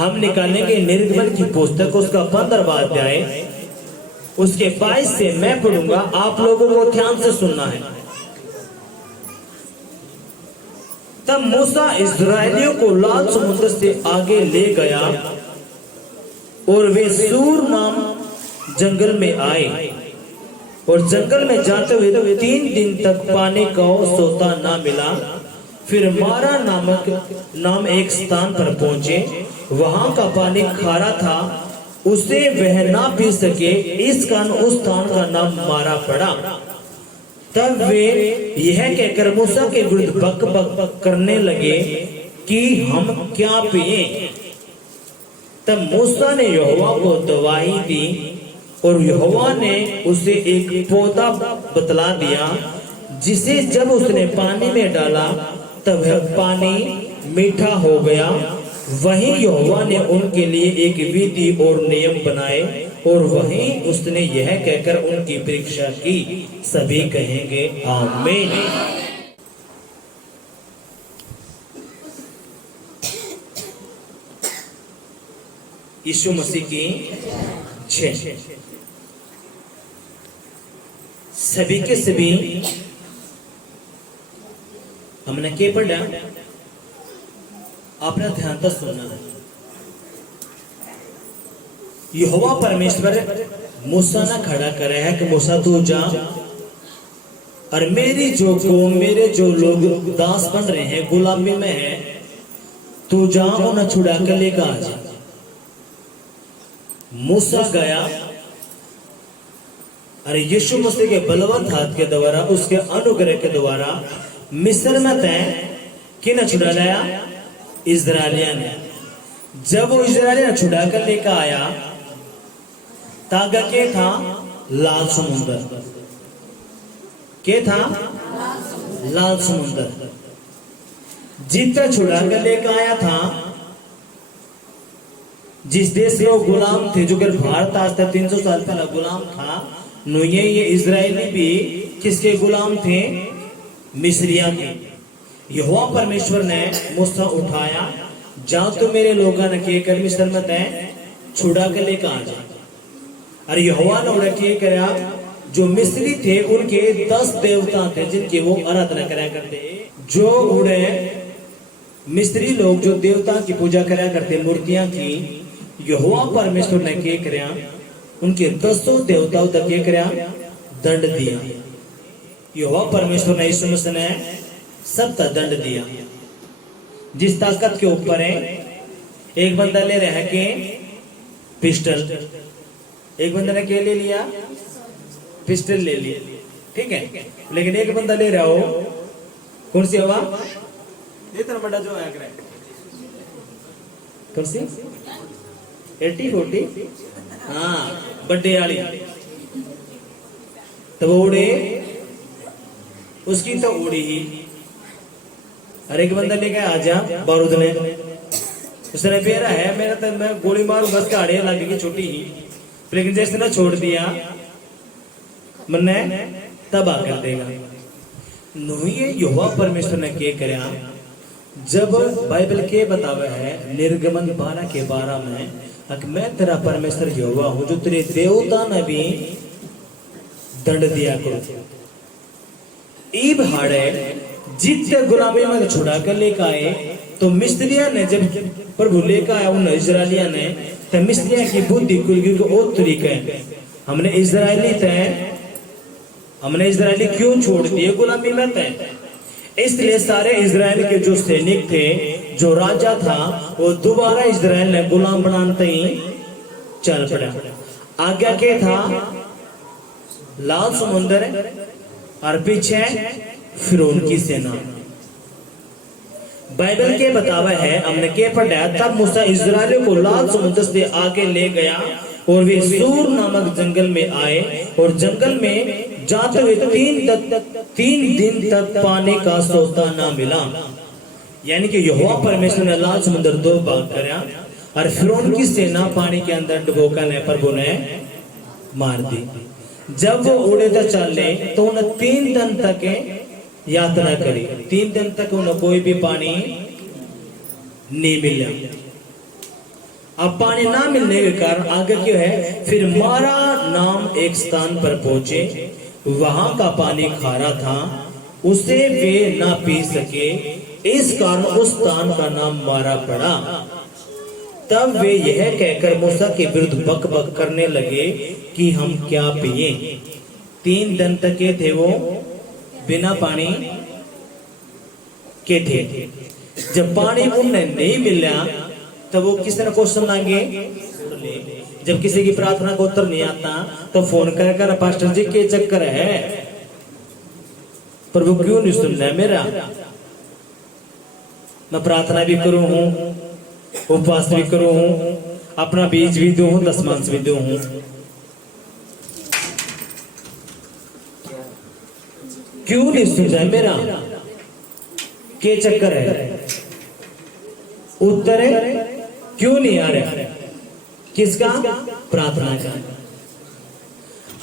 हम निकालेंगे निर्गमन की पुस्तक, उसका 15वां अध्याय, उसके 22 से मैं पढ़ूंगा, आप लोगों को ध्यान से सुनना है। तब मूसा इस्राएलियों को लाल समुद्र से आगे ले गया और वे सूर नाम जंगल में आए, और जंगल में जाते हुए 3 दिन तक पानी का सोता ना मिला। फिर मारा नाम एक स्थान पर पहुंचे, वहां का पानी खारा था, उसे वह ना पी सके, इस कारण उस स्थान का नाम मारा पड़ा। तब वे यह कहकर मूसा के विरुद्ध बक बक करने लगे कि हम क्या पिए। तब मूसा ने यहोवा को गवाही दी, और यहोवा ने उसे एक पौधा बतला दिया, जिसे जब उसने पानी में डाला तब वह पानी मीठा हो गया। वहीं यहोवा ने उनके लिए एक विधि और नियम बनाए, और वहीं उसने यह कहकर उनकी परीक्षा की। सभी कहेंगे आमीन। यीशु मसीह की जय। सभी के सभी हमने क्या पढ़ा, आपने ध्यान से सुनना है। यहोवा परमेश्वर मूसा ना खड़ा करे है कि मूसा तू जा, और मेरे जो लोग दास बन रहे हैं, गुलामी में है, तू जा उन्हें छुड़ा कर लेकर आ जा। मूसा गया, अरे यीशु मसीह के बलवंत हाथ के द्वारा, उसके अनुग्रह के द्वारा मिस्र में तय किन छुड़ा लाया? इजराइलिया ने। जब वो इजराइलिया छुड़ा कर लेकर आया, तागा के था लाल समुद्र, के था लाल समुद्र। जितना छुड़ा कर लेकर आया था, जिस देश के वो गुलाम थे, जो कि भारत आज तक 300 साल पहले गुलाम था, ये इजराइली भी किसके गुलाम थे? मिस्रिया के। यहोवा परमेश्वर ने मूसा उठाया, जा तो मेरे लोगों ने के कर मिस्र में तय छुड़ा के लेकर आ जा। अरे यहोवा ने उड़ा के करा, जो मिस्री थे उनके 10 देवता थे जिनकी वो आराधना करा करते। जो उड़े मिस्री लोग जो देवता की पूजा करा करते, मूर्तियां की, यहोवा परमेश्वर ने के करा, उनके 10 देवताओं तक के करा दंड दिया। यहोवा परमेश्वर ने यीशु मसीह ने सबका दंड दिया। जिस ताकत के ऊपर है, एक बंदा ले रहा है के पिस्टल, एक बंदा ने क्या ले लिया? पिस्टल ले लिया, ठीक है। लेकिन एक बंदा ले रहा हो कौन सी हवा? इतना बड़ा जो है कौन सी 80-40, हाँ बड्डे वाली। तो वो उड़े, उसकी तो उड़ी ही। हर एक बंदा लेके आ जा, बारूद ने उसने पेरा है, मेरा तो मैं गोली मारू बस गाड़ी लगेगी छोटी ही, लेकिन जैसे ना छोड़ दिया मन्ने तबाह कर देगा। ये यहोवा परमेश्वर ने क्या करा? जब बाइबल के बतावे है निर्गमन 12 के 12 में, मैं तेरा परमेश्वर यहोवा हूं, जो तेरे देवता ने भी दंड दिया करो। ईब हाड़े जितने गुलामी में छुड़ा कर लेकर आए, तो मिस्रिया ने जब प्रभु लेकर आया उन इजराइलिया ने, तो मिस्रिया की बुद्धि को और तरीके, हमने इजराइली क्यों छोड़ दिए गुलामी में तय? इसलिए सारे इजराइल के जो सैनिक थे, जो राजा था, वो दोबारा इजराइल ने गुलाम बनाते ही चल पड़ा। आज्ञा क्या था? लाल समुद्र, और पीछे फिरौन की सेना। बाइबल के बतावा है, हमने क्या पढ़ा? तब मूसा इजराइलियों को लाल समुद्र से आगे ले गया, और वे सूर नामक जंगल में आए, और जंगल में जाते हुए 3 दिन तक पानी का सोता ना मिला। यानी कि यहोवा परमेश्वर ने लाल समुद्र 2 भाग करा, और फिरौन की सेना पानी के अंदर डुबोकर प्रभु ने मार दी। जब वो उड़े तो चले, तो उन्हें 3 दिन तक यात्रा करी। 3 दिन तक उन्हें कोई भी पानी नहीं मिला। अब पानी ना मिलने के कारण आगे क्यों है, फिर मारा नाम एक स्थान पर पहुंचे, वहां का पानी खारा था, उसे वे ना पी सके, इस कारण उस स्थान का नाम मारा पड़ा। तब वे यह कहकर मूसा के विरुद्ध बक बक करने लगे कि हम क्या पिए। 3 दिन तक के थे वो बिना पानी के थे। जब पानी उन्हें नहीं मिला तब वो किसी ने क्वेश्चन मांगे। जब किसी की प्रार्थना को उत्तर नहीं आता तो फोन कर पास्टर जी के चक्कर है, प्रभु क्यों नहीं सुन रहा मेरा, मैं प्रार्थना भी करूं हूं, उपवास भी करूं हूं, अपना बीज भी दूं हूं, दशमांश भी दूं हूं, क्यों नहीं सुन रहा मेरा, के चक्कर है, उत्तर क्यों नहीं आ रहा, किसका, प्रार्थना का।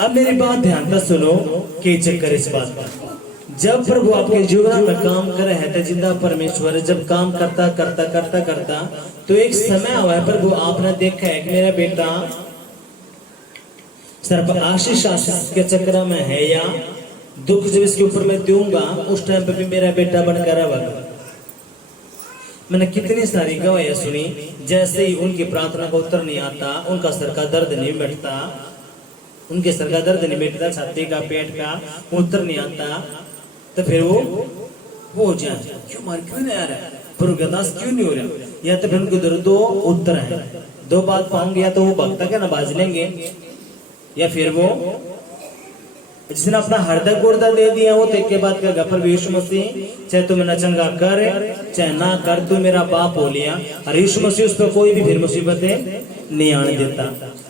अब मेरी बात ध्यान से सुनो, के चक्कर इस बात का। जब प्रभु आपके जीवन में काम कर रहे हैं तो जिंदा परमेश्वर जब काम करता करता करता करता तो एक समय आया है, प्रभु आपने देखा है कि मेरा बेटा सिर्फ आशीष के चक्र में है या दुख जब इसके ऊपर मैं दूंगा उस टाइम पे भी मेरा बेटा बनकर आएगा। मैंने कितनी सारी गवाहियां सुनी, जैसे ही उनकी प्रार्थना का उत्तर नहीं आता, उनका सर का दर्द नहीं मिटता, उनके सर का दर्द नहीं मिटता, छाती का पेट का उत्तर नहीं आता, तो फिर वो हो जाए क्यों मार क्यों नहीं आ रहा है, प्रभुदास क्यों नहीं हो रहा, या तो फिर उनके दो उत्तर है, 2 बात पाऊंगे, या तो वो भक्ता के ना बाज लेंगे या फिर वो जिसने अपना हृदय गुर्दा दे दिया वो तो एक बात का पर यीशु मसीह चाहे तुम न चंगा कर चाहे ना कर, तू मेरा बाप हो लिया, और यीशु मसीह उस पर कोई भी फिर मुसीबतें नहीं आने देता।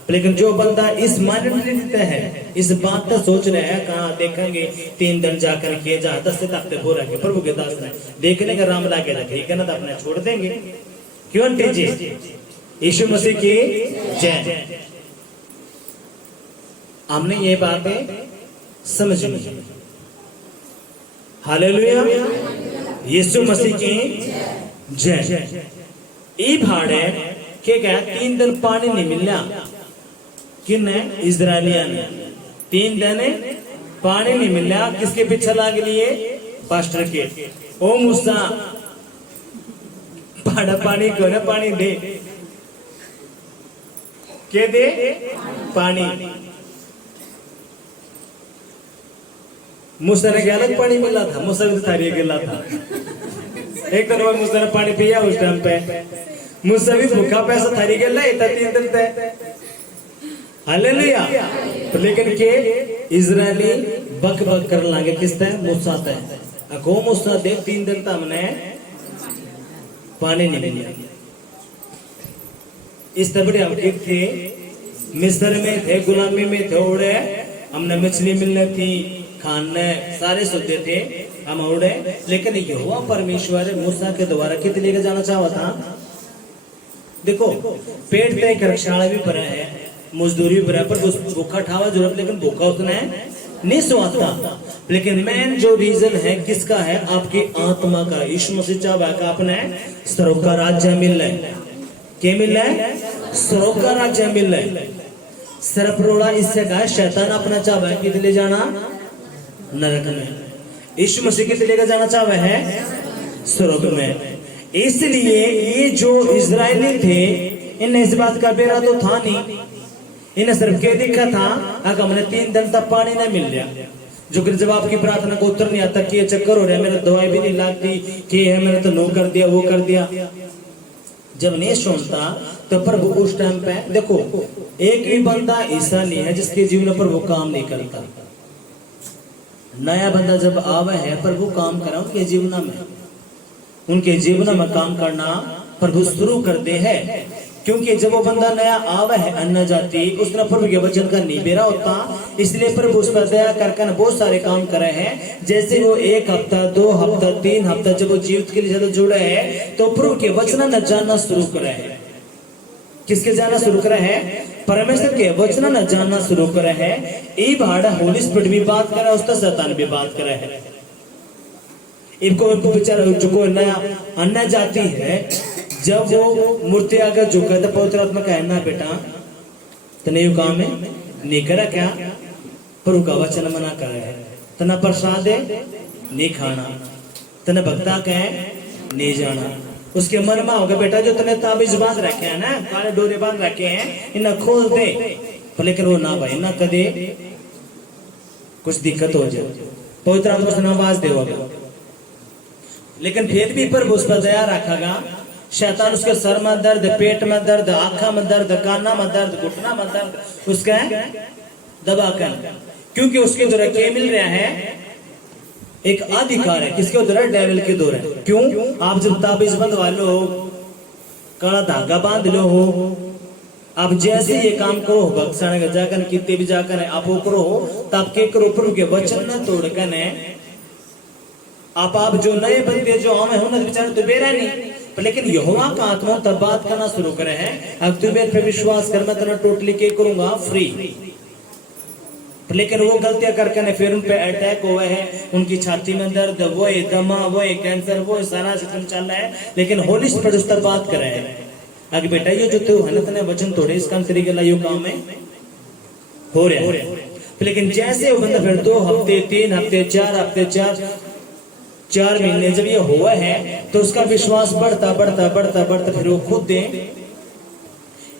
लेकिन जो बंदा इस मान्यता है, इस बात का सोच रहा है, कहाँ देखेंगे 3 दिन जाकर किए जा 10 से तक बोल रखे प्रभु के दास ने देखने का राम ला के ठीक है ना, तो अपने छोड़ देंगे क्यों दीजिए। यीशु मसीह की जय। हमने ये बातें समझ ली, हालेलुया, यीशु मसीह की जय। ई भाड़े के क्या 3 दिन पानी नहीं मिला, किन इजरायलिया ने 3 दिन पानी नहीं मिला, किसके पीछे लाग लिए, पास्टर के। ओ मूसा भाड़ा पानी को ना पानी दे, के दे पानी। मूसा ने अलग पानी मिला था, मूसा भी थारी गिला था, एक तरफ मूसा ने पानी पिया उस टाइम पे, मूसा भी भूखा पैसा थारी गिला 3 दिन तक, हालेलुया। लेकिन के इजरायली बक बक कर लागे किस तय मूसा तय, अको मूसा दे 3 दिन तक हमने पानी नहीं मिला। इस तबड़े हम थे मिस्र में थे, गुलामी में थे, उड़े हमने मछली मिलने थी, खाने सारे सोते थे हम उड़े, लेकिन यहोवा परमेश्वर मूसा के द्वारा कितने लेकर जाना चाहा था। देखो पेट तय करक्षाड़ा भी भरा है, मजदूरी भी भरा, पर भूखा ठावा जरूरत, लेकिन भूखा उसने नहीं सोता। लेकिन मेन जो रीजन है किसका है, आपकी आत्मा का। यीशु मसीह चाहा कि आपने स्वर्ग का राज्य मिल रहा है, क्या मिल रहा है, स्वर्ग का राज्य मिल रहा है। सिर्फ रोड़ा इससे कहा शैतान अपना चाहा है कि ले जाना नरक में, यीशु मसीह के लेकर जाना चाहा है स्वर्ग में। इसलिए ये जो इजरायली थे इन्हें इस बात का बेरा तो था नहीं, इन्हें सिर्फ क्या दिखा था, अगर हमने 3 दिन तक पानी नहीं मिल रहा, जो कि जब आपकी प्रार्थना को उत्तर नहीं आता कि ये चक्कर हो रहा है, मेरा दवाई भी नहीं लगती, कि है मैंने तो नो कर दिया वो कर दिया। जब नहीं सुनता तो प्रभु उस टाइम पे देखो एक भी बंदा ऐसा नहीं है जिसके जीवन पर वो काम नहीं करता। नया बंदा जब आवे है प्रभु काम करा उनके जीवन में, उनके जीवन में काम करना प्रभु शुरू करते हैं, क्योंकि जब वो बंदा नया आवा है अन्य जाति, उसने प्रभु के वचन का नहीं बेरा होता, इसलिए प्रभु उस पर दया करके बहुत सारे काम करे हैं। जैसे वो 1 हफ्ता 2 हफ्ता 3 हफ्ता जब वो जीवित के लिए ज्यादा जुड़े हैं तो प्रभु के वचन न जानना शुरू करे हैं। किसके जानना शुरू करे हैं, परमेश्वर के वचन न जानना शुरू करे हैं। ये भाड़ा होली स्पिरिट भी बात करे, उसका शैतान भी बात करे है। इनको बेचारा जो कोई नया अन्य जाति है जब वो मूर्ति आगे झुका तो पवित्र आत्मा कहना बेटा तने यू काम है नहीं करा क्या, प्रभु का वचन मना कर है, तना प्रसाद है नहीं खाना, तने भक्ता कहे नहीं जाना। उसके मन में होगा बेटा जो तने ताबीज बांध रखे हैं ना, काले डोरे बांध रखे हैं, इन्हें खोल दे, लेकिन वो ना भाई ना कदे कुछ दिक्कत हो जाए, पवित्र आत्मा से नमाज देगा, लेकिन फिर भी प्रभु उस पर दया रखेगा। शैतान उसके सर में दर्द, पेट में दर्द, आंखा में दर्द, काना में दर्द, घुटना में दर्द, उसका दबा कर, क्योंकि उसके द्वारा क्या मिल रहा है, एक अधिकार है, किसके द्वारा, डेविल के द्वारा। क्यों, आप जब ताबीज बंधवा लो, काला धागा बांध लो हो, आप जैसे ये काम करो भक्षण का जाकर कितने भी जाकर आप वो करो, तब के करो प्रभु के वचन न तोड़ कर आप जो नए बंदे जो हमें होना बेचारे तो बेरा नहीं, लेकिन यहोवा का आत्मा तब बात करना शुरू करे हैं, अब तू मेरे पे विश्वास कर, मैं तेरा टोटली के करूंगा फ्री। लेकिन वो गलतियां करके ने फिर उन पे अटैक हुआ है, उनकी छाती में दर्द, वो है दमा, वो है कैंसर, वो सारा सिस्टम चल रहा है, लेकिन होली स्पिरिट उस पर बात कर रहे हैं आगे बेटा ये जो तू है ना वचन तोड़े, इस काम तरीके ला यो काम में हो रहा है। लेकिन जैसे वो बंदा फिर 2 हफ्ते 3 हफ्ते 4 हफ्ते 4 महीने जब ये हुआ है तो उसका विश्वास बढ़ता बढ़ता बढ़ता बढ़ता फिर वो खुद दे।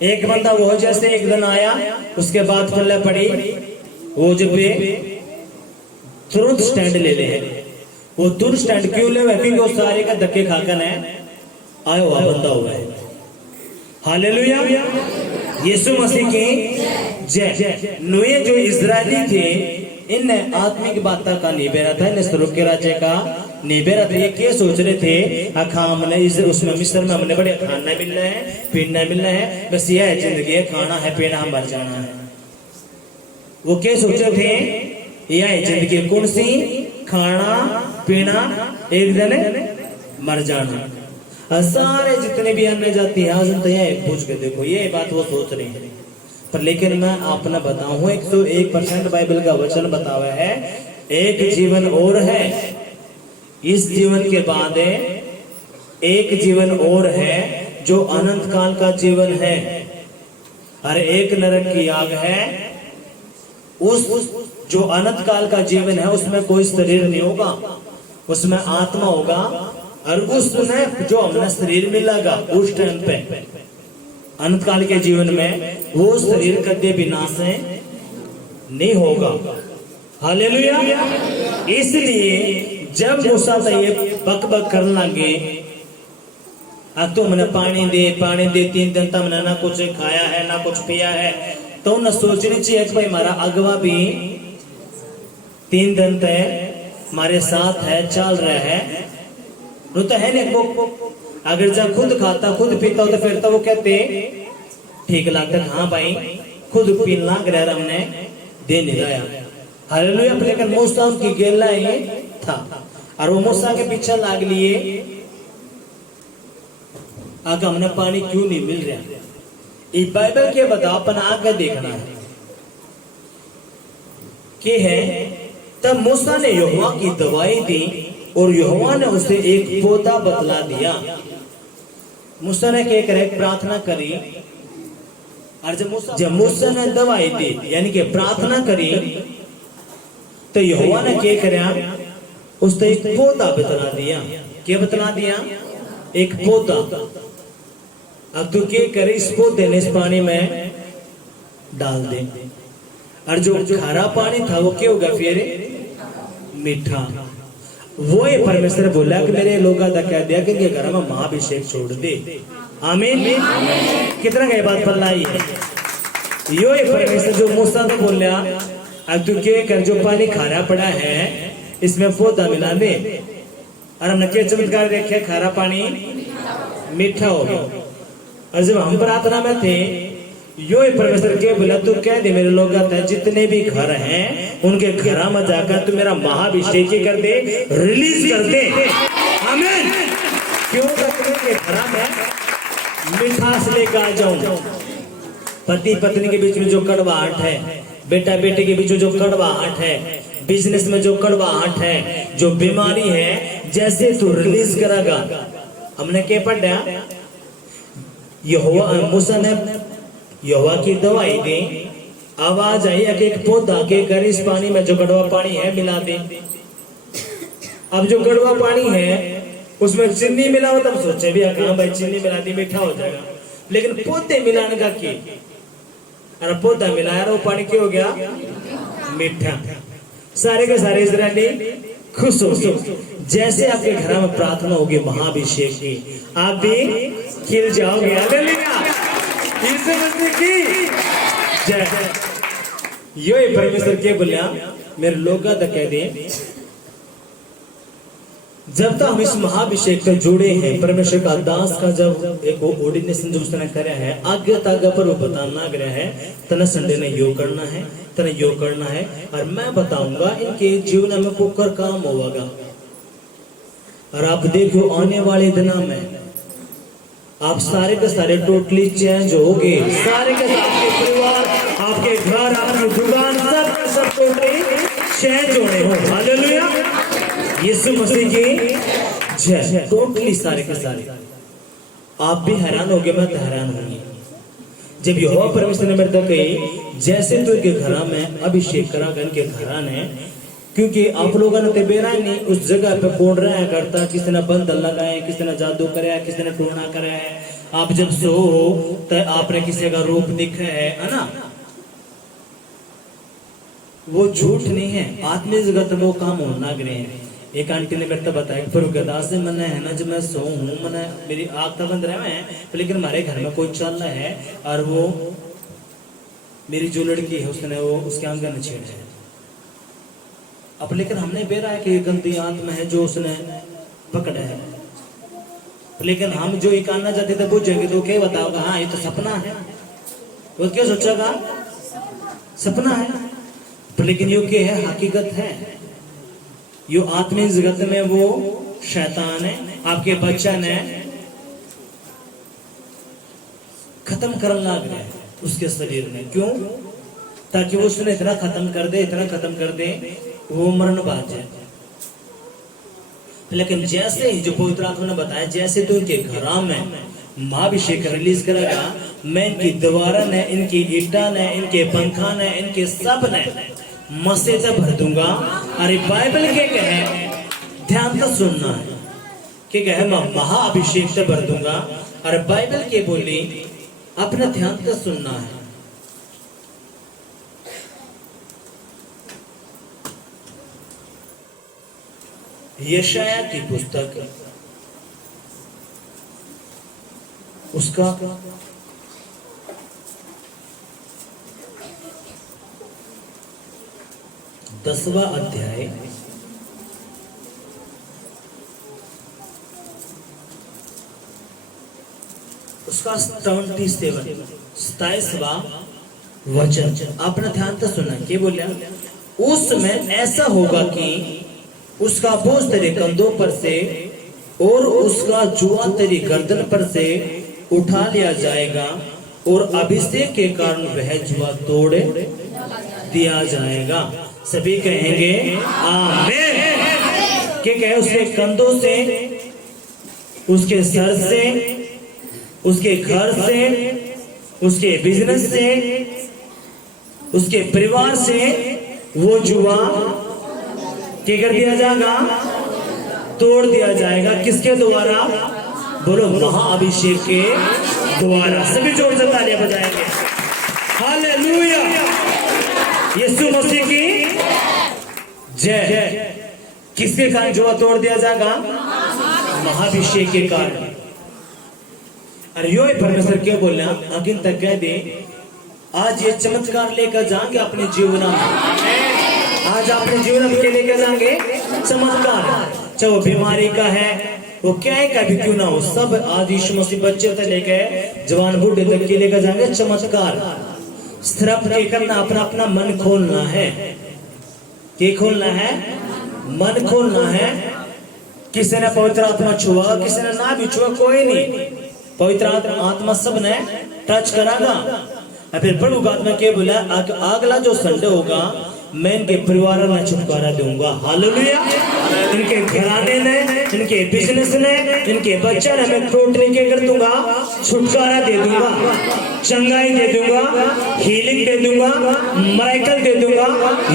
एक बंदा वो जैसे एक दिन आया, उसके बाद पल्ले पड़ी, वो जब तुरंत स्टैंड ले ले है, वो तुरंत स्टैंड क्यों ले, क्योंकि वो सारे का धक्के खाकर है आया हुआ बंदा हुआ है। हालेलुया, यीशु मसीह की जय। नोए जो इजरायली थे, इन आत्मिक बात का निबेरा था, इन स्वर्ग के राज्य का निबेरा था। ये क्या सोच रहे थे, आखा हमने उसमें मिस्र में हमने बड़े खाना मिलना है, पीना मिलना है, बस यह है जिंदगी है, खाना है पीना हम मर जाना है। वो क्या सोचे थे, यह है जिंदगी कौन सी, खाना पीना, एक दिन मर जाना। सारे जितने भी अन्य जाति है आज तो यह पूछ के देखो, ये बात वो सोच रही है। पर लेकिन मैं आपने बताऊं 101% बाइबल का वचन बतावा है, एक जीवन और है, इस जीवन के बाद एक जीवन और है जो अनंत काल का जीवन है, और एक नरक की आग है। उस जो अनंत काल का जीवन है उसमें कोई शरीर नहीं होगा, उसमें आत्मा होगा, और उसमें जो हमने शरीर मिलेगा उस टाइम पे अनंत काल के जीवन में वो शरीर कभी विनाश नहीं होगा। हालेलुया। इसलिए जब मूसा ये बक बक करने लगे, अब तो मैंने पानी दे 3 दिन तक मैंने ना कुछ खाया है ना कुछ पिया है, तो न सोचनी चाहिए कि भाई हमारा अगवा भी 3 दिन तक हमारे साथ है, चल रहा है, तो है नहीं। वो अगर जब खुद खाता खुद पीता हो तो फिर तो वो कहते ठीक लगता, हाँ भाई खुद पीने लग रहा, हमने दे नहीं रहा। हालेलुया। लेकिन मूसा की गेला ये था, और वो मूसा के पीछे लाग लिए, आगे हमने पानी क्यों नहीं मिल रहा। इस बाइबल के बता अपन आगे देखना है कि है, तब मूसा ने यहोवा की दवाई दी और यहोवा ने उसे एक पौधा बतला दिया। मूसा ने क्या करे, प्रार्थना करी, और जब मूसा ने दवाई दी यानी कि प्रार्थना करी, तो यहोवा ने क्या करया, उसने एक पौधा बतला दिया। क्या बतला दिया, एक पौधा। अब तू क्या करे, इस पौधे ने इस पानी में डाल दे, और जो खारा पानी था वो क्या होगा फिर मीठा। वो ये परमेश्वर बोला कि मेरे लोग कह दिया कि ये घर में महाभिषेक छोड़ दे। आमीन। कितना ये बात फैलाई है, यो ये परमेश्वर जो मूसा को बोला, अब तू क्या कर, जो पानी खारा पड़ा है इसमें पौधा मिला दे, और हमने क्या चमत्कार देखे, खारा पानी मीठा हो गया। और जब हम प्रार्थना में थे, यो परमेश्वर के बोला तू कह दे मेरे लोग जितने भी घर हैं उनके घर में जाकर तू मेरा महाभिषेक कर दे, रिलीज कर दे। आमीन। क्यों के घर में मिठास लेकर आ जाऊं, पति पत्नी के बीच में जो कड़वाहट है, बेटा बेटे के बीच में जो कड़वाहट है, बिजनेस में जो कड़वाहट है, जो बीमारी है, जैसे तू रिलीज करेगा। हमने क्या पढ़ा, यहोवा मूसा ने यहोवा की दवाई दी। आवाज आई कि एक पौधा के कर इस पानी में जो कड़वा पानी है मिला दे। अब जो कड़वा पानी है उसमें चीनी मिला हो, तब सोचे भी हाँ भाई चीनी मिला दी मीठा हो जाएगा, लेकिन पौधे मिलाने का की, अरे पौधा मिलाया वो पानी क्यों हो गया मीठा। सारे के सारे इजरायली खुश हो गए। जैसे आपके घर में प्रार्थना होगी महाअभिषेक की, आप भी खिल जाओगे। हालेलुया, यीशु मसीह की जय। यो परमेश्वर के बोलिया मेरे लोग कह दे, जब तक हम इस महाअभिषेक से जुड़े हैं, परमेश्वर का दास का जब एक ऑर्डिनेशन जो उसने करा है आगे तागा पर वो बताना गया है, तना संडे ने यो करना है, तना यो करना है, और मैं बताऊंगा इनके जीवन में पोकर काम होगा। और आप देखो आने वाले दिनों में आप सारे के सारे टोटली चेंज हो गए। सारे के सारे परिवार, आपके घर, आपकी दुकान, सब टोटली चेंज होने हो। हालेलुया, यीशु मसीह की जय। टोटली सारे के सारे आप भी हैरान हो गए, मैं तो हैरान होंगी जब यहोवा परमेश्वर ने मेरे तक कही जैसे तू के घर में अभिषेक करा गन के घर ने, क्योंकि आप लोगों ने बेरा नहीं उस जगह पे कौन रहा करता, किसी ने बंधन लगाए, किसी ने जादू कराया, किसी ने टोना कराया है। आप जब सो तो आपने किसी का रूप दिखा है ना, वो झूठ नहीं है, आत्मीय जगत में वो काम होना गए हैं। एक आंटी ने मेरे को बताया फिर गदास से मैंने है ना, जब मैं सो हूँ मैंने मेरी आग तो बंद रहा है, लेकिन हमारे घर में कोई चल रहा है और वो मेरी जो लड़की है उसने वो उसके आंगन में छेड़ा है। अब लेकिन हमने बेरा है कि गंदी आत्मा है जो उसने पकड़ा है, लेकिन हम जो एक आना जाते थे पूछेंगे तो क्या बताओगा, हाँ ये तो सपना है। वो क्या सोचेगा सपना है, लेकिन यो क्या है हकीकत है। यो आत्मिक जगत में वो शैतान है आपके बच्चा ने खत्म करने लग गया है उसके शरीर में। क्यों? ताकि वो उसने इतना खत्म कर दे, इतना खत्म कर दे वो मरण बाज है। लेकिन जैसे ही जो पवित्र आत्मा ने बताया, जैसे तो इनके घरों में महाअभिषेक रिलीज करेगा, मैं इनकी दीवारा ने, इनकी ईटा ने, इनके पंखा ने, इनके सब ने मसे से भर दूंगा। अरे बाइबल के कहे ध्यान से सुनना है कि कहे मैं महाअभिषेक से भर दूंगा, और बाइबल के बोली अपना ध्यान से सुनना है। यशाया की पुस्तक उसका 10वां अध्याय उसका 27वां वचन अपना ध्यान से सुना। क्या बोलिया? उस समय ऐसा होगा कि उसका बोझ तेरे कंधों पर से और उसका जुआ तेरी गर्दन पर से उठा लिया जाएगा, और अभिषेक के कारण वह जुआ तोड़ दिया जाएगा। सभी कहेंगे आमीन। क्या कहे? उसके कंधों से, उसके सर से, उसके घर से, उसके बिजनेस से, उसके परिवार से वो जुआ क्या कर दिया जाएगा? तोड़ दिया जाएगा। किसके द्वारा? बोलो महाअभिषेक के द्वारा। सभी जोर से तालियां बजाएंगे। हालेलुया, यीशु मसीह की जय। किसके कारण जुआ तोड़ दिया जाएगा? महाअभिषेक के कारण। अरे यो परमेश्वर क्या बोलना अगिन तक कह दे, आज ये चमत्कार लेकर जाएंगे अपने जीवन में। आज अपने जीवन में क्या लेकर जाएंगे? चमत्कार। चाहे वो बीमारी का है, वो क्या है का भी क्यों ना हो, सब आज यीशु मसीह बच्चे से लेकर जवान बूढ़े तक के लेकर जाएंगे चमत्कार। सिर्फ क्या करना? अपना अपना मन खोलना है। क्या खोलना है? मन खोलना है। किसी ने पवित्र आत्मा छुआ, किसी ने ना भी छुआ, कोई नहीं, पवित्र आत्मा सब ने टच करागा। फिर प्रभु आत्मा के बोला अगला जो संडे होगा मैं इनके परिवार में छुटकारा दूंगा। हालेलुया। इनके घराने ने, इनके बिजनेस ने, इनके बच्चे ने मैं टोटली क्या कर दूंगा? छुटकारा दे दूंगा, चंगाई दे दूंगा, हीलिंग दे दूंगा, मिरेकल दे दूंगा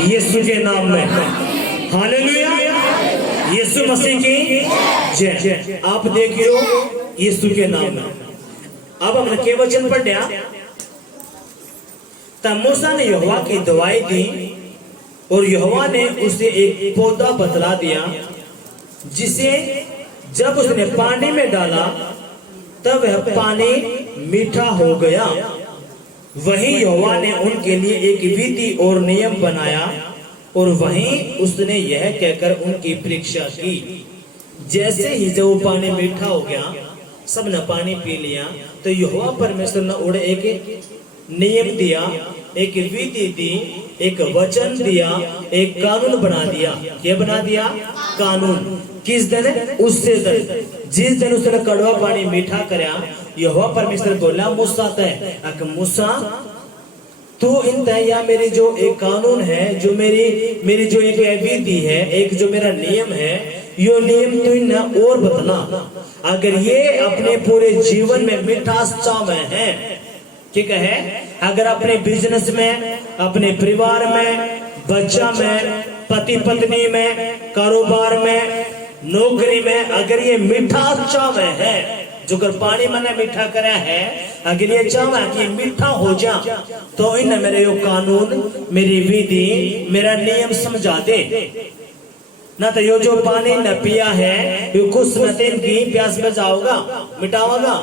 यीशु के नाम में। हालेलुया, यीशु मसीह की जय। आप देखियो यीशु के नाम में। अब हमने के वचन पढ़ा, तब मूसा ने यहोवा की दुआई दी और यहोवा ने उसे एक पौधा बतला दिया, जिसे जब उसने पानी में डाला तब वह पानी मीठा हो गया। वहीं यहोवा ने उनके लिए एक विधि और नियम बनाया और वहीं उसने यह कहकर उनकी परीक्षा की। जैसे ही जब वो पानी मीठा हो गया, सब ने पानी पी लिया, तो यहोवा परमेश्वर ने उड़े एक नियम दिया, एक विधि दी, एक वचन दिया, एक कानून बना दिया। क्या बना दिया? कानून। किस दिन? उससे दिन जिस दिन उसने कड़वा पानी मीठा करया, यहोवा परमेश्वर बोला मूसा तय, मूसा तू इन या मेरी जो एक कानून है, जो मेरी जो एक विधि है, एक जो मेरा नियम है, यो नियम तू इन और बदला। अगर ये अपने पूरे जीवन में मिठास चावे है, ठीक है, अगर अपने बिजनेस में, अपने परिवार में, बच्चा में, पति पत्नी में, कारोबार में, नौकरी में, अगर ये मीठा चावे है, जो कर पानी मैंने मीठा करा है, अगर ये चावा कि मीठा हो जा, तो इन मेरे यो कानून, मेरी विधि, मेरा नियम समझा दे। ना तो यो जो पानी न पिया है, यो कुछ न दिन की प्यास में जाओगा, मिटाओगा,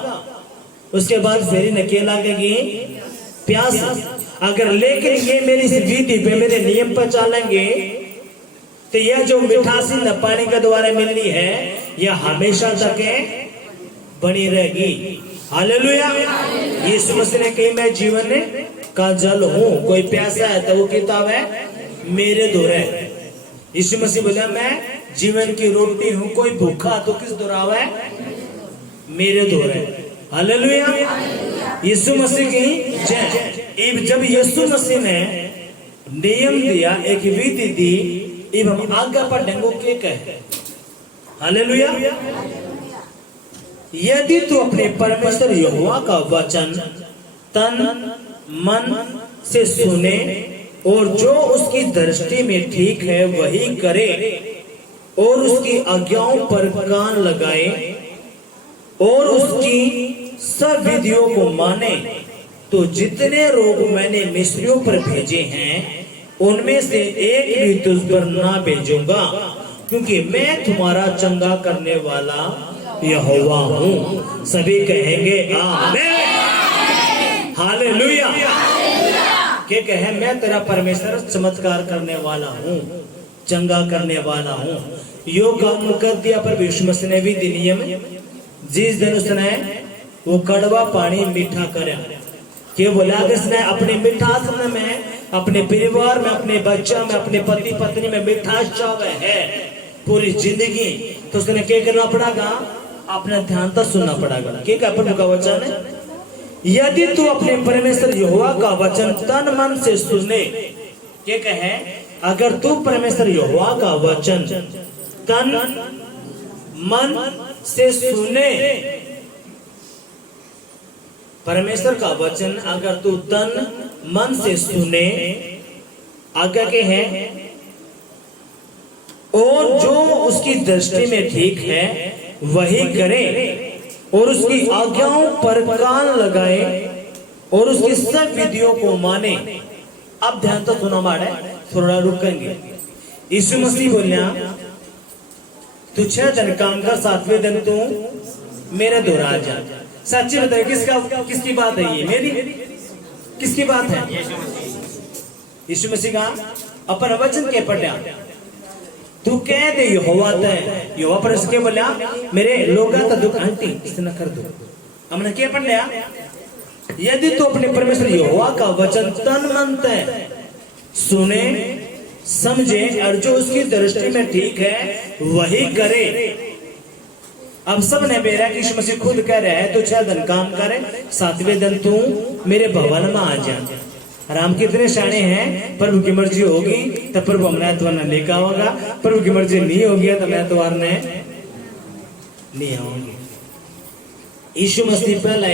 उसके बाद फिर न के लगेगी प्यास। अगर लेकिन ये मेरी विधि पे, मेरे नियम पर चलेंगे, तो यह जो मिठासी न पानी के द्वारा मिलनी है, यह हमेशा तक बनी रहेगी। हालेलुया। यीशु मसीह ने कही मैं जीवन का जल हूँ, कोई प्यासा है तो वो किताब है मेरे दोरे। यीशु मसीह बोला मैं जीवन की रोटी हूँ, कोई भूखा तो किस दोराव है? मेरे दोरे। हालेलुया। यीशु मसीह की जय। जब यीशु मसीह ने नियम दिया, एक विधि दी, इब हम आगे पर डेंगू के कहे। हालेलुया। यदि तू अपने परमेश्वर यहोवा का वचन तन मन से सुने और जो उसकी दृष्टि में ठीक है वही करे और उसकी आज्ञाओं पर कान लगाए और उसकी सब विधियों को माने, तो जितने रोग मैंने मिस्रियों पर भेजे हैं उनमें से एक भी तुझ पर ना भेजूंगा, क्योंकि मैं तुम्हारा चंगा करने वाला यहोवा हूँ। सभी कहेंगे आमीन। हालेलुया। के कहे मैं तेरा परमेश्वर चमत्कार करने वाला हूँ, चंगा करने वाला हूँ। यो काम कर दिया पर यीशु मसीह ने भी नियम, जिस दिन उसने वो कड़वा पानी मीठा करे, के बोला अगर उसने अपने मिठास में, अपने परिवार में, अपने बच्चा में, अपने पति पत्नी में मिठास चाहे है पूरी जिंदगी, तो उसने क्या करना पड़ेगा? अपने ध्यान तक सुनना पड़ेगा। क्या प्रभु का वचन है? यदि तू अपने परमेश्वर यहोवा का वचन तन मन से सुने, क्या कहे? अगर तू परमेश्वर यहोवा का वचन तन मन से सुने, परमेश्वर का वचन अगर तू तन मन से सुने, आगे के है, और जो उसकी दृष्टि में ठीक है वही करे और उसकी आज्ञाओं पर कान लगाए और उसकी सब विधियों को माने। अब ध्यान तो सुना मारे, थोड़ा रुकेंगे। यीशु मसीह बोलिया तू 6 दिन काम कर, 7वें दिन तू मेरे दोहरा जा। सच्ची बताए किसकी बात है? ये मेरी किसकी बात है? यीशु मसीह का अपन वचन के पढ़ा, तू कह दे यहोवा तय, यहोवा पर इसके बोला मेरे लोग तो दुख आंटी इसने कर दो। हमने क्या पढ़ लिया? यदि तू अपने परमेश्वर यहोवा का वचन तन मन तय सुने, समझे और जो उसकी दृष्टि में ठीक है वही करे। अब सब ने बेरा कि यीशु मसीह खुद कह रहा है, तो 6 दिन काम करे, 7वें दिन तू मेरे भवन में आ जा। राम कितने शाणे हैं? प्रभु की मर्जी होगी तो प्रभु हमने तुम्हारा लेकर होगा, प्रभु की मर्जी नहीं होगी तो मैं तुम्हारे नहीं आऊंगी। यीशु मसीह पहले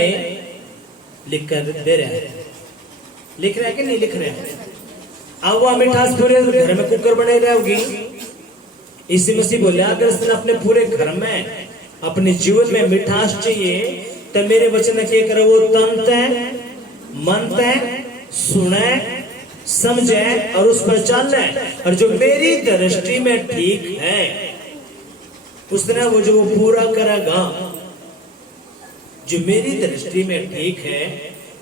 लिख कर दे रहा है, लिख रहा है कि नहीं लिख रहा है? अब वह मिठास पूरे घर में कुकर बने रहेगी। यीशु मसीह बोले अगर इसने अपने पूरे घर में अपने जीवन में मिठास चाहिए तो मेरे वचन क्या करे, वो तन तय मन तय सुने समझे और उस पर चले, और जो मेरी दृष्टि में ठीक है उसने वो जो वो पूरा करेगा। जो मेरी दृष्टि में ठीक है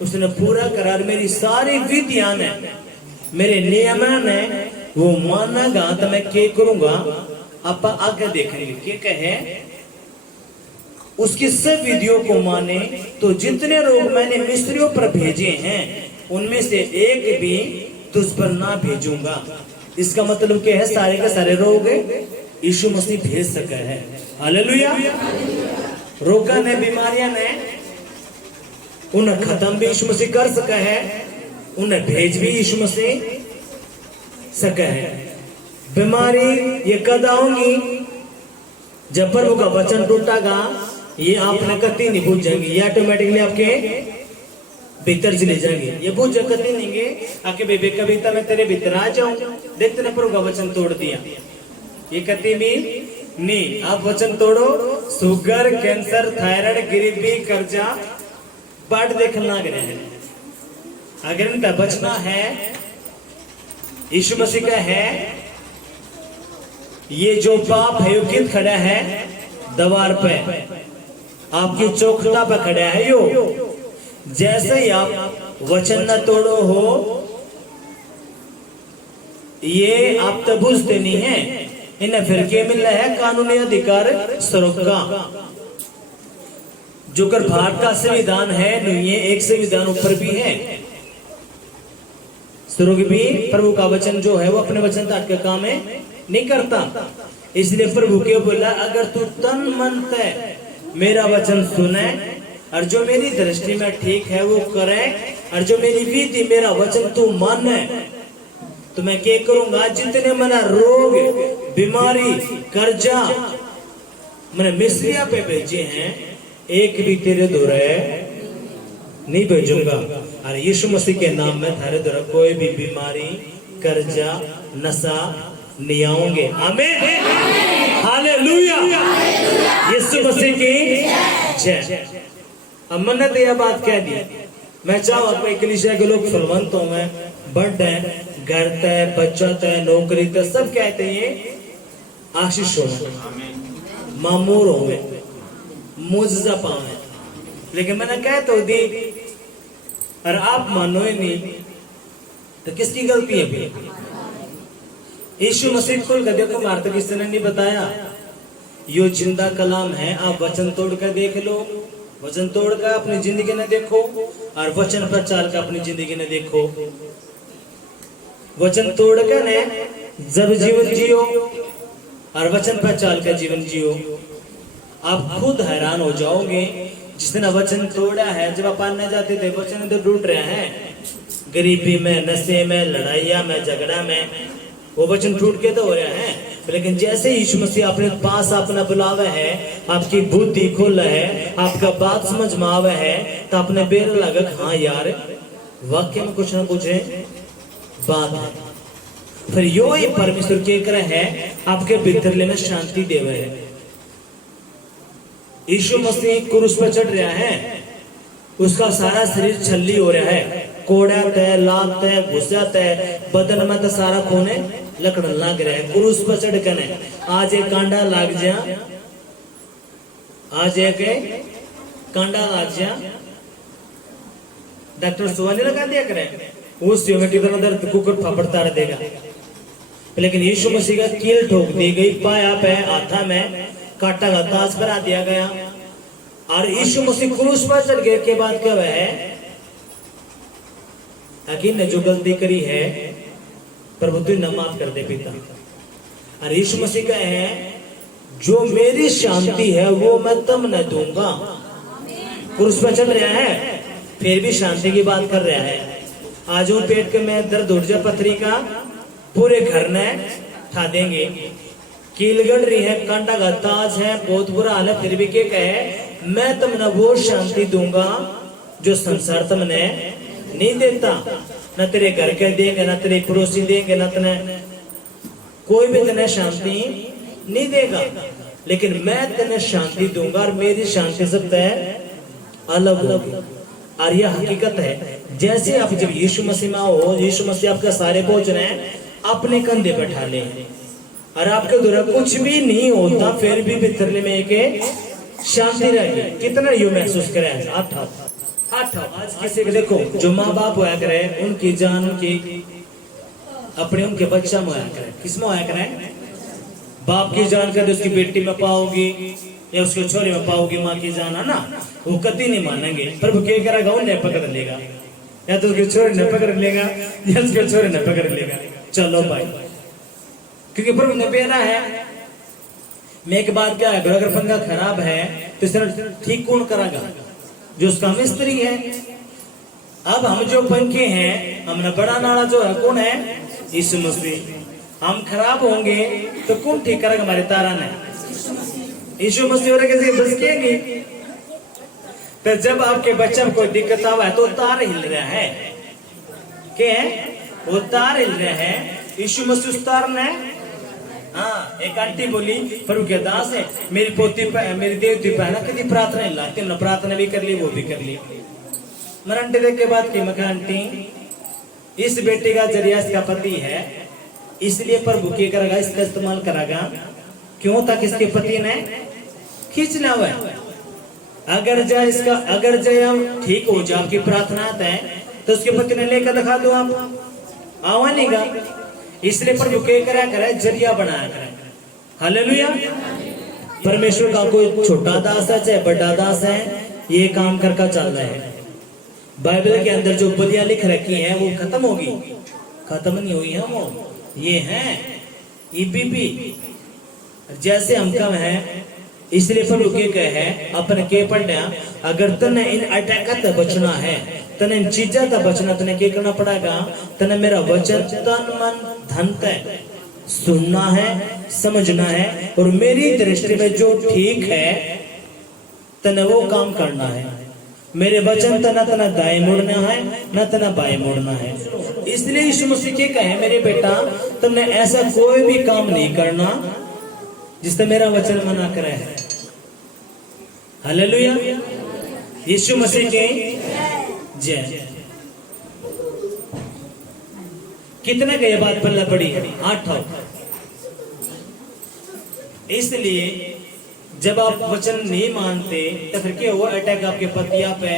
उसने पूरा करा, मेरी सारी विधियां ने मेरे नियम ने वो मानेगा तो मैं क्या करूंगा। आप आगे देखेंगे क्या कहे, उसकी सब विधियों को माने तो जितने रोग मैंने मिस्रियों पर भेजे हैं उनमें से एक भी तुझ पर ना भेजूंगा। इसका मतलब क्या है, सारे के सारे रोग यीशु मसीह भेज सका है। हालेलुया। रोगा ने बीमारियां ने उन्हें खत्म भी यीशु मसीह कर सका है, उन्हें भेज भी यीशु मसीह सका है। बीमारी ये कद आऊंगी जब प्रभु का वचन टूटेगा, ये आपने कभी नहीं भूल जाएंगे, ये ऑटोमेटिकली आपके भीतर चले जाएंगे। ये भूल कभी नहीं आके बेबे कविता में तेरे भीतर आ जाऊं, देखते ना प्रभु का वचन तोड़ दिया, ये कभी भी नहीं। आप वचन तोड़ो, शुगर कैंसर थायराइड गरीबी कर्जा बाट देखने लग रहे हैं। अगर इनका बचना है यीशु मसीह का है, ये जो पाप है युकित खड़ा है दवार पे, आपकी चौखटा पे खड़ा है यो। जैसे ही आप वचन न तोड़ो हो, ये आप तो बुझते नहीं है, इन्हें फिर के मिल रहा है कानूनी अधिकार स्वरूप का, जो कर भारत का संविधान है नहीं, ये एक संविधान ऊपर भी है स्वरूप भी। प्रभु का वचन जो है वो अपने वचन तक के काम है नहीं करता, इसलिए प्रभु के बोला अगर तू तन मन से मेरा वचन सुने और जो मेरी दृष्टि में ठीक है वो करे, और जो मेरी विधि मेरा वचन तू माने, तो मैं क्या करूंगा, जितने मना रोग बीमारी कर्जा मैंने मिस्रिया पे भेजे हैं एक भी तेरे द्वारा नहीं भेजूंगा। और यीशु मसीह के नाम में थारे द्वारा कोई भी बीमारी कर्जा नशा नहीं आऊंगे। आमीन, हालेलुया, यीशु मसीह की जय। अब मैंने तो यह बात कह दी, मैं चाहूँ अपने कलीसिया के लोग फलवंतों में बढ़ है, घर तय बच्चा तय नौकरी तय सब कहते हैं आशीष होंगे, मामूर होंगे, मुआवजा पावे, लेकिन मैंने कह तो दी और आप मानो ही नहीं, तो किसकी गलती है? यीशु मसीह को देखो, मार तो किसी ने नहीं बताया, यो जिंदा कलाम है। आप वचन तोड़ कर देख लो, वचन तोड़ कर अपनी जिंदगी ने देखो और वचन पर चल कर अपनी जिंदगी ने देखो। वचन तोड़ कर ने जब जीवन जियो और वचन पर चल कर जीवन जियो, आप खुद हैरान हो जाओगे। जिसने वचन तोड़ा है, जब आप आने जाते थे वचन तो टूट रहे हैं, गरीबी में नशे में लड़ाइया में झगड़ा में, वो वचन टूट के तो हो रहे हैं। लेकिन जैसे यीशु मसीह अपने पास अपना बुलावा है, आपकी बुद्धि खोल है, आपका बात समझ में आवे है, तो अपने बेर लगा हाँ यार वाक्य में कुछ ना कुछ बात है। फिर यो ही परमेश्वर के कर है आपके भीतर लेने शांति देवे है। यीशु मसीह क्रूस पर चढ़ रहा है, उसका सारा शरीर छल्ली हो रहा है, कोड़ा तय लात तय घुसा तय बदन में तो सारा कोने लकड़ लग रहा है। क्रूस पर चढ़ कर आज एक कांडा लाग जा, आज एक कांडा लाग जा, डॉक्टर सुवा नहीं लगा दिया करें, उस दर्द कुकर फापड़ता रह देगा। लेकिन यीशु मसीह का कील ठोक दी गई, पाया पे हाथा में काटा का ताज बना दिया गया, और यीशु मसीह क्रूस पर चढ़ गए के बाद क्या है, अकीन ने जो गलती करी है प्रभु तू न माफ कर दे पिता। और यीशु मसीह का है जो मेरी शांति है वो मैं तब न दूंगा। क्रूस पर चल रहा है फिर भी शांति की बात कर रहा है। आज वो पेट के में दर्द उठ जा पथरी का, पूरे घर ने ठा देंगे, कील गड़ रही है, कांटा का ताज है, बहुत बुरा हाल है, फिर भी क्या कहे मैं तुमने वो शांति दूंगा जो संसार तुमने नहीं देता। न तेरे घर के देंगे, न तेरे पड़ोसी देंगे, न तेने कोई भी तेने शांति नहीं देगा, लेकिन मैं तेने शांति दूंगा और मेरी शांति सबसे अलग होगी। और यह हकीकत है, जैसे आप जब यीशु मसीह में हो, यीशु मसीह आपका सारे बोझ रहे हैं अपने कंधे बैठा ले, और आपके द्वारा कुछ भी नहीं होता, फिर भी भीतर में एक शांति रहेगी। कितना यू महसूस करें आप आज किसी को देखो जो माँ बाप होया करे, उनकी जान उनकी अपने उनके बच्चा में होया करे। किसमें होया करे? बाप की जान कर उसकी बेटी में पाओगी या उसके छोरे में पाओगी, माँ की जान है ना, वो कभी नहीं मानेंगे। प्रभु क्या करेगा? उन्हें पकड़ लेगा, या तो उसके छोरे ने पकड़ लेगा या उसके छोरे ने पकड़ लेगा। चलो भाई, क्योंकि प्रभु ने बेरा है। मैं एक बात क्या है, अगर पंखा खराब है तो इस ठीक कौन करेगा? जो उसका मिस्त्री है। अब हम जो पंखे हैं, हमने बड़ा नाड़ा जो है कौन है? यीशु मसीह। हम खराब होंगे तो कौन ठीक करेगा? हमारे तारा ने यीशु मसीह और कैसे बस किएंगे। तो जब आपके बच्चे में कोई दिक्कत आवा है तो तार हिल रहा है, क्या है? वो तार हिल रहा है। यीशु मसीह उस तार ने, हाँ, एक आंटी बोली प्रभु के दास है, मेरी पोती मेरी देवती पहना कभी प्रार्थना नहीं लाती, हमने प्रार्थना भी कर ली, वो भी कर ली। मैं आंटी देख के बात की, मैं आंटी इस बेटी का जरिया इसका पति है, इसलिए प्रभु क्या करेगा? इसका इस्तेमाल करेगा। क्यों? ताकि इसके पति ने खींच लिया हुआ है। अगर जय ठीक हो जाए, आपकी प्रार्थना है तो उसके पति ने लेकर दिखा दो, आप आवा नहीं गा। इसलिए प्रभु क्या करा करे? जरिया बनाया करे। हालेलुया। परमेश्वर का कोई छोटा दास है चाहे बड़ा दास है, ये काम करके चल रहा है। बाइबल के अंदर जो बलियां लिख रखी हैं वो खत्म होगी, खत्म नहीं हुई है वो। ये हैं ईबीपी जैसे हम कम है, इसलिए प्रभु के कहे अपने के पढ़ना, अगर तने इन अटैक से बचना है, तने इन चीजा का बचना, तने क्या करना पड़ेगा? तने मेरा वचन तन मन धन तय सुनना है, समझना है, और मेरी दृष्टि में जो ठीक है तने वो काम करना है। मेरे वचन तना दाएं मुड़ना है, न तना बाएं मुड़ना है। इसलिए यीशु मसीह के कहे, मेरे बेटा तुमने ऐसा कोई भी काम नहीं करना जिससे मेरा वचन मना करे है। हालेलुया। यीशु मसीह के जय। कितने का ये बात पल्ला पड़ी है? 8। इसलिए जब आप वचन नहीं मानते तो फिर क्या हुआ? अटैक आपके पतिया पे,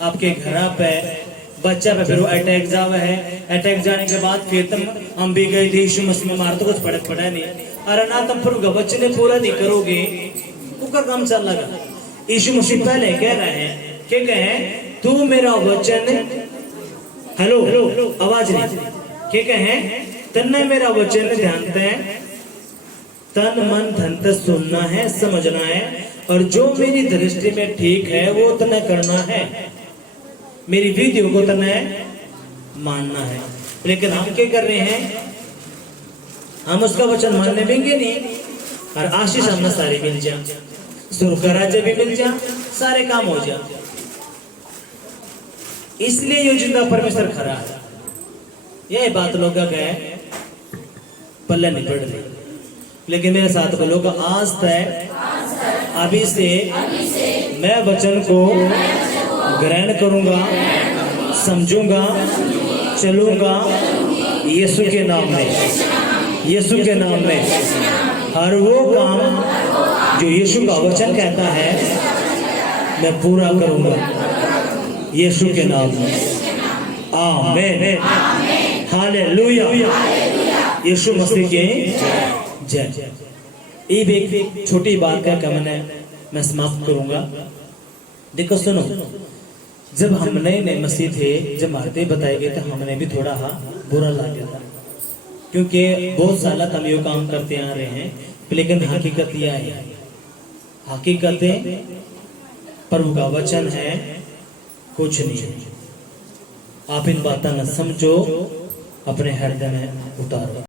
आपके घर पे, बच्चा पे, फिर वो अटैक जावा है। अटैक जाने के बाद फिर तुम, हम भी गए थे यीशु मसीह में, मार तो कुछ फर्क पड़ा नहीं। अरे ना तुम फिर वचन पूरा नहीं करोगे, उसका काम चल लगा। यीशु मसीह पहले कह रहे हैं, क्या कहे? तू मेरा वचन, हेलो आवाज नहीं, क्या कहे? तन्ने मेरा वचन ध्यान दे, तन मन धन तक सुनना है, समझना है, और जो मेरी दृष्टि में ठीक है वो तने करना है, मेरी विधियों को तने मानना है। लेकिन हम क्या कर रहे हैं? हम उसका वचन मानने देंगे नहीं, और आशीष हमने सारी मिल जाए, स्वर्ग का राज्य भी मिल जाए, सारे काम हो जाए। इसलिए योजना परमेश्वर खरा है। यह बात लोग गए पल्ले नहीं पड़ रही, लेकिन मेरे साथ बोलो आज तक अभी से मैं वचन को ग्रहण करूंगा, समझूंगा, चलूंगा यीशु के नाम में, यीशु के नाम में। हर वो काम जो यीशु का वचन कहता है मैं पूरा करूंगा यीशु के नाम में। आमीन। हालेलुया। यीशु मसीह के जय। एक छोटी बात का मैं समाप्त करूंगा। देखो सुनो, जब हम नए मसीह थे, जब मारते बताए गए तो हमने भी थोड़ा बुरा लगा था, क्योंकि बहुत साल हम ये काम करते आ रहे हैं। लेकिन हकीकत यह है, हकीकतें प्रभु का वचन है, कुछ नहीं है। आप इन बातों न समझो, अपने हृदय में उतारो।